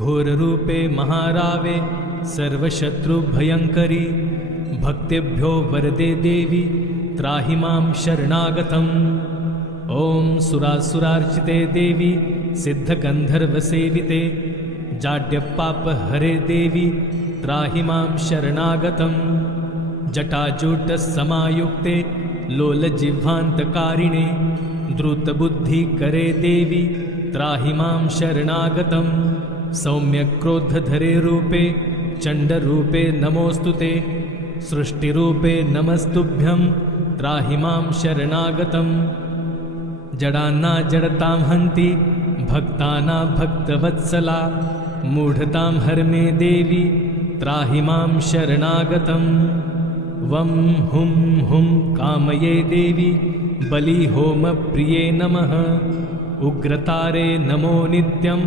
घोररूपे महारावे सर्वशत्रुभयङ्करी भक्तेभ्यो वरदे देवी त्राहि मां शरणागतम्। ॐ सुरासुरार्चिते देवी सिद्धगन्धर्वसेविते जाड्यपापहरे देवी त्राहि मां शरणागतम्। जटाजूटसमायुक्ते लोलजिह्वान्तकारिणे द्रुतबुद्धिकरे देवी त्राहि मां शरणागतम्। सौम्यक्रोधधरे रूपे चण्डरूपे नमोऽस्तुते सृष्टिरूपे नमस्तुभ्यं त्राहि मां शरणागतम्। जडाना जडतां हन्ति भक्तानां भक्तवत्सला मूढतां हरमे देवी त्राहि मां शरणागतम्। वं हुं हुं कामये देवी बलिहोमप्रिये नमः उग्रतारे नमो नित्यं।